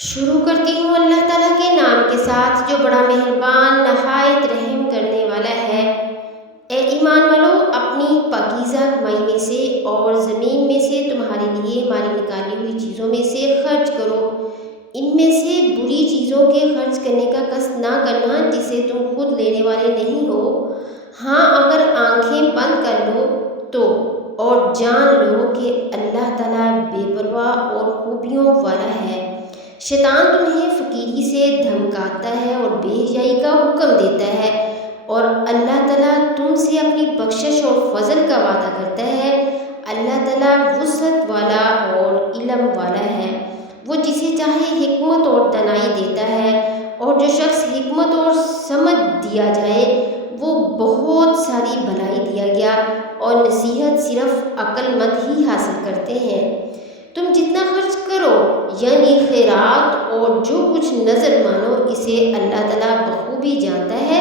شروع کرتی ہوں اللہ تعالیٰ کے نام کے ساتھ جو بڑا مہربان نہایت رحم کرنے والا ہے۔ اے ایمان والو، اپنی پاکیزہ کمائی میں سے اور زمین میں سے تمہارے لیے ہماری نکالی ہوئی چیزوں میں سے خرچ کرو، ان میں سے بری چیزوں کے خرچ کرنے کا قصد نہ کرنا جسے تم خود لینے والے نہیں ہو۔ ہاں، اگر آنکھیں بند کر لو تو اور جان لو کہ اللہ تعالیٰ بے پرواہ اور خوبیوں والا ہے۔ شیطان تمہیں فقیری سے دھمکاتا ہے اور بے حیائی کا حکم دیتا ہے، اور اللہ تعالیٰ تم سے اپنی بخشش اور فضل کا وعدہ کرتا ہے۔ اللہ تعالیٰ وسعت والا اور علم والا ہے، وہ جسے چاہے حکمت اور دانائی دیتا ہے، اور جو شخص حکمت اور سمجھ دیا جائے وہ بہت ساری بھلائی دیا گیا، اور نصیحت صرف عقل مند ہی حاصل کرتے ہیں۔ تم جتنا خرچ کرو یعنی خیرات اور جو کچھ نظر مانو، اسے اللہ تعالیٰ بخوبی جانتا ہے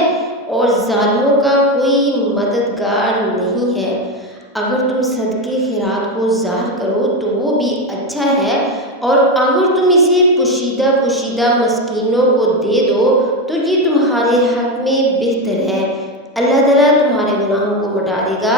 اور ظالموں کا کوئی مددگار نہیں ہے۔ اگر تم صدقے خیرات کو ظاہر کرو تو وہ بھی اچھا ہے، اور اگر تم اسے پوشیدہ پوشیدہ مسکینوں کو دے دو تو یہ تمہارے حق میں بہتر ہے۔ اللہ تعالیٰ تمہارے گناہوں کو مٹا دے گا،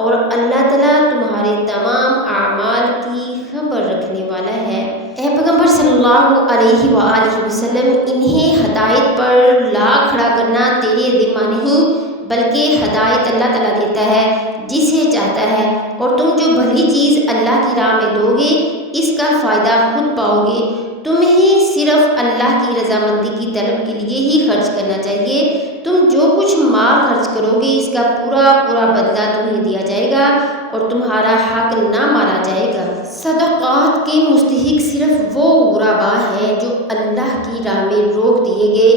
اور اللہ تعالیٰ تمہارے تمام اعمال کی خبر رکھنے والا ہے۔ اے پیغمبر صلی اللہ علیہ وآلہ وسلم، انہیں ہدایت پر لا کھڑا کرنا تیرے ذمہ نہیں، بلکہ ہدایت اللہ تعالیٰ دیتا ہے جسے چاہتا ہے، اور تم جو بھلی چیز اللہ کی راہ میں دو گے اس کا فائدہ خود پاؤ گے۔ تمہیں صرف اللہ کی رضامندی کی طلب کے لیے ہی خرچ کرنا چاہیے۔ تم جو کچھ مال خرچ کرو گے اس کا پورا بدلہ تمہیں دیا جائے گا، اور تمہارا حق نہ مارا جائے گا۔ صدقات کے مستحق صرف وہ غربا ہیں جو اللہ کی راہ میں روک دیے گئے،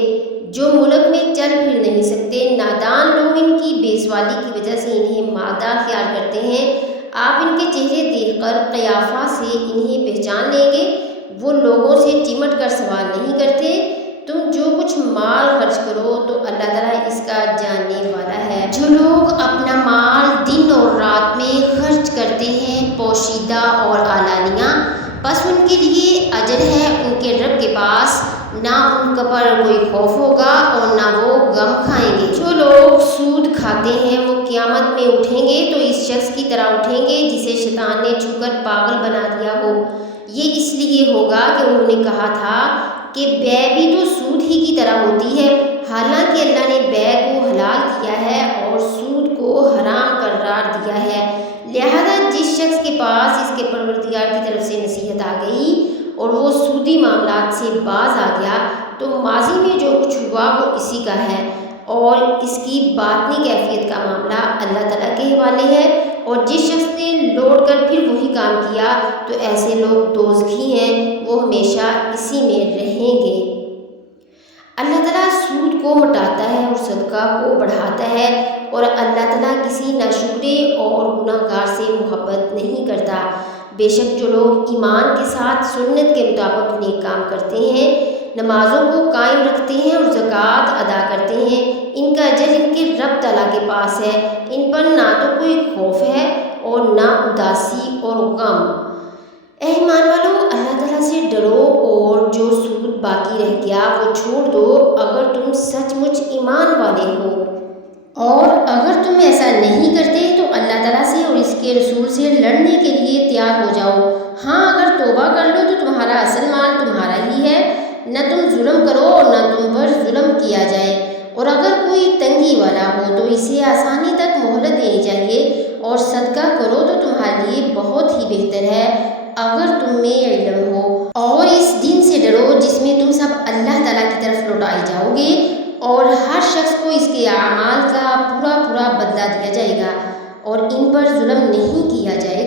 جو ملک میں چل پھر نہیں سکتے۔ نادان لوگ ان کی بے سوالی کی وجہ سے انہیں مالدار خیال کرتے ہیں۔ آپ ان کے چہرے دیکھ کر قیافہ سے انہیں پہچان لیں گے، وہ لوگوں سے چمٹ کر سوال نہیں کرتے۔ تم جو کچھ مال خرچ کرو تو اللہ تعالیٰ اس کا جاننے والا ہے۔ جو لوگ اپنا مال دن اور رات میں خرچ کرتے ہیں، پوشیدہ اور علانیہ، بس ان کے لیے اجر ہے ان کے رب کے پاس، نہ ان پر کوئی خوف ہوگا اور نہ وہ غم کھائیں گے۔ جو لوگ سود کھاتے ہیں وہ قیامت میں اٹھیں گے تو اس شخص کی طرح اٹھیں گے جسے شیطان نے چھو کر پاگل بنا دیا ہو۔ یہ اس لیے ہوگا کہ انہوں نے کہا تھا کہ بیع بھی تو سود ہی کی طرح ہوتی ہے، حالانکہ اللہ نے بیع کو حلال کیا ہے اور سود کو حرام قرار دیا ہے۔ لہذا جس شخص کے پاس اس کے پروردگار کی طرف سے نصیحت آ گئی اور وہ سودی معاملات سے باز آ گیا تو ماضی میں جو کچھ ہوا وہ اسی کا ہے، اور اس کی باطنی کیفیت کا معاملہ اللہ تعالیٰ کے حوالے ہے۔ اور جس شخص نے لوٹ کر پھر وہی کام کیا تو ایسے لوگ دوزخی ہیں، وہ ہمیشہ اسی میں رہیں گے۔ اللہ تعالیٰ سود کو مٹاتا ہے اور صدقہ کو بڑھاتا ہے، اور اللہ تعالیٰ کسی ناشکرے اور گناہ گار سے محبت نہیں کرتا۔ بے شک جو لوگ ایمان کے ساتھ سنت کے مطابق نیک کام کرتے ہیں، نمازوں کو قائم رکھتے ہیں اور زکوٰۃ ادا کرتے ہیں، ان کا اجر ان کے رب تعالیٰ کے پاس ہے۔ ان پر نہ تو کوئی خوف ہے اور نہ اداسی اور غم۔ اے ایمان والو، اللہ تعالیٰ سے ڈرو اور جو سود باقی رہ گیا وہ چھوڑ دو، اگر تم سچ مچ ایمان والے ہو۔ اور اگر تم ایسا نہیں کرتے تو اللہ تعالیٰ سے اور اس کے رسول سے لڑنے کے لیے تیار ہو جاؤ۔ ہاں، اگر توبہ کر لو تو تمہارا اصل مال تمہارا ہی ہے، نہ تم ظلم کرو اور نہ تم پر ظلم کیا جائے۔ اور اگر کوئی تنگی والا ہو تو اسے آسانی تک مہلت دینی چاہیے، اور صدقہ کرو تو تمہارے لیے بہت ہی بہتر ہے اگر تم میں علم ہو۔ اور اس دن سے ڈرو جس میں تم سب اللہ تعالیٰ کی طرف لوٹائے جاؤ گے، اور ہر شخص کو اس کے اعمال کا پورا بدلہ دیا جائے گا، اور ان پر ظلم نہیں کیا جائے